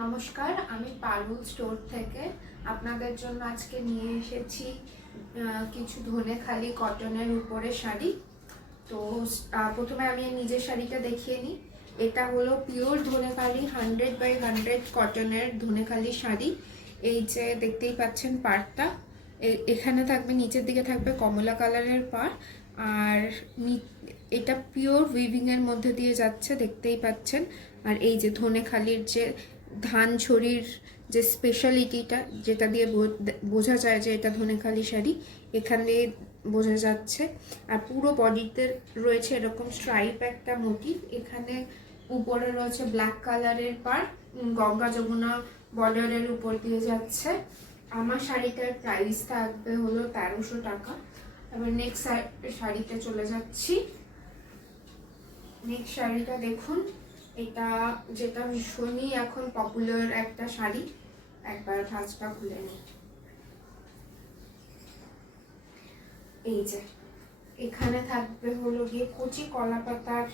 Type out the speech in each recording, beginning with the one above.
নমস্কার, আমি পারুল স্টোর থেকে আপনাদের জন্য আজকে নিয়ে এসেছি কিছু ধনেখালি কটনের উপরে শাড়ি। তো প্রথমে আমি নিজের শাড়িটা দেখিয়ে নিই। এটা হলো পিওর ধনেখালি 100/100 কটনের ধনেখালি শাড়ি। এই যে দেখতেই পাচ্ছেন পাড়টা, এখানে থাকবে, নিচের দিকে থাকবে কমলা কালারের পাড়। আর এটা পিওর উইভিং এর মধ্যে দিয়ে যাচ্ছে, দেখতেই পাচ্ছেন। আর এই যে ধনেখালির যে ধান ছড়ির যে স্পেশালিটিটা, যেটা দিয়ে বোঝা যায় যে এটা ধনেখালি শাড়ি, এখান দিয়ে বোঝা যাচ্ছে। আর পুরো বডিতে রয়েছে এরকম স্ট্রাইপ একটা মোটিভ। এখানে উপরে রয়েছে ব্ল্যাক কালারের পাড়, গঙ্গা যমুনা বর্ডারের উপর দিয়ে যাচ্ছে। আমার শাড়িটার প্রাইস থাকবে হলো 1300 টাকা। এবার নেক্সট শাড়িতে চলে যাচ্ছি। নেক্সট শাড়িটা দেখুন, এটা যেটা ভীষণই এখন পপুলার একটা শাড়ি। একবার ভাঁজটা খুলে নিই। এই যে এখানে থাকবে হলো গিয়ে কচি কলা পাতার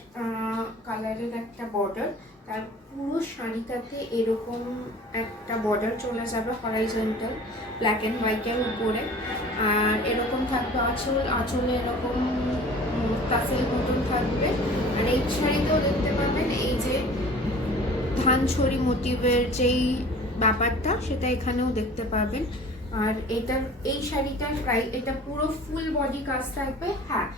কালারের একটা বর্ডার। তার পুরো শাড়িটাতে এরকম একটা বর্ডার চলে যাবে হরাইজন্টাল ব্ল্যাক অ্যান্ড হোয়াইটের উপরে। আর এরকম থাকবে আঁচলে এরকম টাসেল মতন থাকবে। আর এই শাড়িতেও দেখতে পাবেন এই যে ধান ছড়ি মোটিভের যেই ব্যাপারটা, সেটা এখানেও দেখতে পাবেন। আর এই শাড়িটার প্রাইস, এটা পুরো ফুল বডি কাজ থাকবে। হ্যাঁ,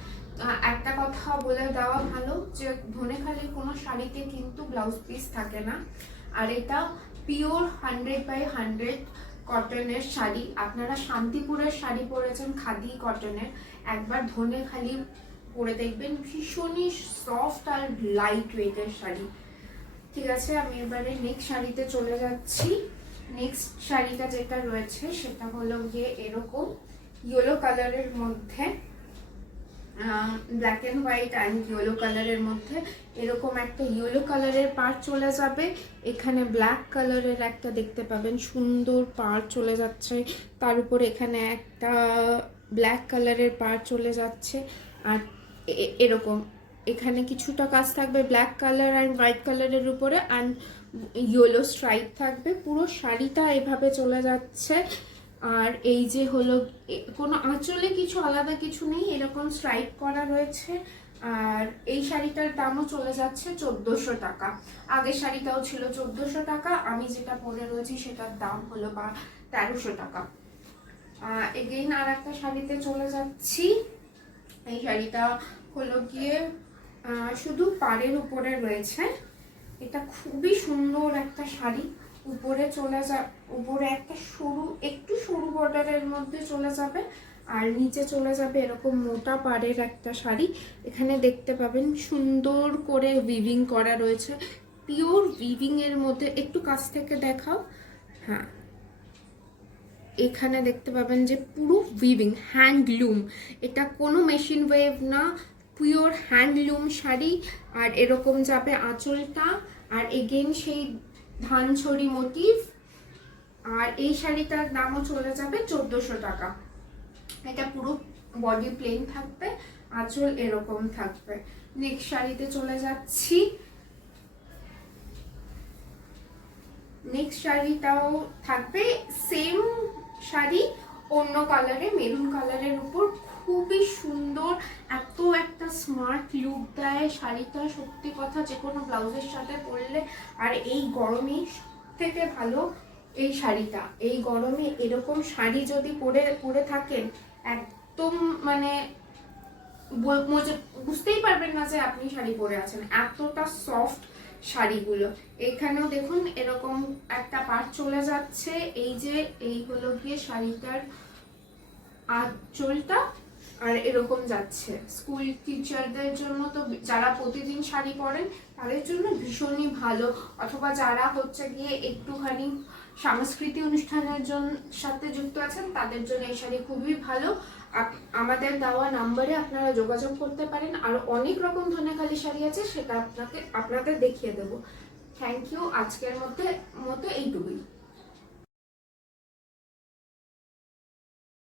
একটা কথা বলে দেওয়া ভালো যে ধনেখালির কোনো শাড়িতে কিন্তু ব্লাউজ পিস থাকে না। আর এটা পিওর 100/100 কটনের শাড়ি। আপনারা শান্তিপুরের শাড়ি পরেছেন খাদি কটনের, একবার ধনেখালি পরে দেখবেন, ভীষণই সফট আর লাইট ওয়েটের শাড়ি। ঠিক আছে, আমি এবারে নেক্সট শাড়িতে চলে যাচ্ছি। নেক্সট শাড়িটা যেটা রয়েছে সেটা হলো গিয়ে এরকম ইয়েলো কালারের মধ্যে, black and white and yellow কালারের মধ্যে এরকম একটা ইয়েলো কালারের পাড় চলে যাবে। এখানে ব্ল্যাক কালারের একটা দেখতে পাবেন সুন্দর পাড় চলে যাচ্ছে, তার উপরে এখানে একটা ব্ল্যাক কালারের পাড় চলে যাচ্ছে। আর এরকম এখানে কিছুটা কাজ থাকবে ব্ল্যাক কালার অ্যান্ড হোয়াইট কালারের উপরে, অ্যান্ড ইয়েলো স্ট্রাইপ থাকবে। পুরো শাড়িটা এভাবে চলে যাচ্ছে। আর এই যে হলো কোনো আঁচলে কিছু আলাদা কিছু নেই, এরকম স্ট্রাইপ করা রয়েছে। আর এই শাড়িটার দামও চলে যাচ্ছে 1400 টাকা। আগের শাড়িটাও ছিল 1400 টাকা, আমি যেটা পরে রয়েছি সেটার দাম হলো 1300 টাকা। এগেইন আর একটা শাড়িতে চলে যাচ্ছি। এই শাড়িটা হলো গিয়ে শুধু পাড়ের উপরে রয়েছে। এটা খুবই সুন্দর একটা শাড়ি। উপরে উপরে একটা একটু সরু বর্ডারের মধ্যে চলে যাবে, আর নিচে চলে যাবে এরকম মোটা পাড়ের একটা শাড়ি। এখানে দেখতে পাবেন সুন্দর করে উইভিং করা রয়েছে, পিওর উইভিং এর মধ্যে। একটু কাছ থেকে দেখাও। হ্যাঁ, এখানে দেখতে পাবেন যে পুরো উইভিং, হ্যান্ডলুম। এটা কোনো মেশিন ওয়েভ না, পিওর হ্যান্ডলুম শাড়ি। আর এরকম যাবে আঁচলটা, আর এগেন সেই ধান ছড়ি মোটিভ। আর এই শাড়িটার দামও চলে যাবে 1400 টাকা। এটা পুরো বডি প্লেন থাকবে, আঁচল এরকম থাকবে। নেক্সট শাড়িতে চলে যাচ্ছি। নেক্সট শাড়িটাও থাকবে সেম শাড়ি, অন্য কালারে, মেরুন কালারের উপর। খুবই সুন্দর, এত একটা স্মার্ট লুক দেয় শাড়িটা, সত্যি কথা, যে কোনো ব্লাউজের সাথে পরলে। আর এই গরমে থেকে ভালো এই শাড়িটা। এই গরমে এরকম শাড়ি যদি পরে থাকেন, একদম মানে বুঝতেই পারবেন না যে আপনি শাড়ি পরে আছেন, এতটা সফট শাড়িগুলো। এখানেও দেখুন এরকম একটা পার্ট চলে যাচ্ছে। এই হলো গিয়ে শাড়িটার আঁচলটা, আর এরকম যাচ্ছে। স্কুল টিচারদের জন্য তো, যারা প্রতিদিন শাড়ি পরেন তাদের জন্য ভীষণই ভালো, অথবা যারা হচ্ছে গিয়ে একটুখানি সাংস্কৃতিক অনুষ্ঠানের সাথে যুক্ত আছেন তাদের জন্য এই শাড়ি খুবই ভালো। আমাদের দেওয়া নাম্বারে আপনারা যোগাযোগ করতে পারেন। আর অনেক রকম ধনেখালি শাড়ি আছে, সেটা আপনাদের দেখিয়ে দেবো। Thank you. আজকের মতো এইটুকুই।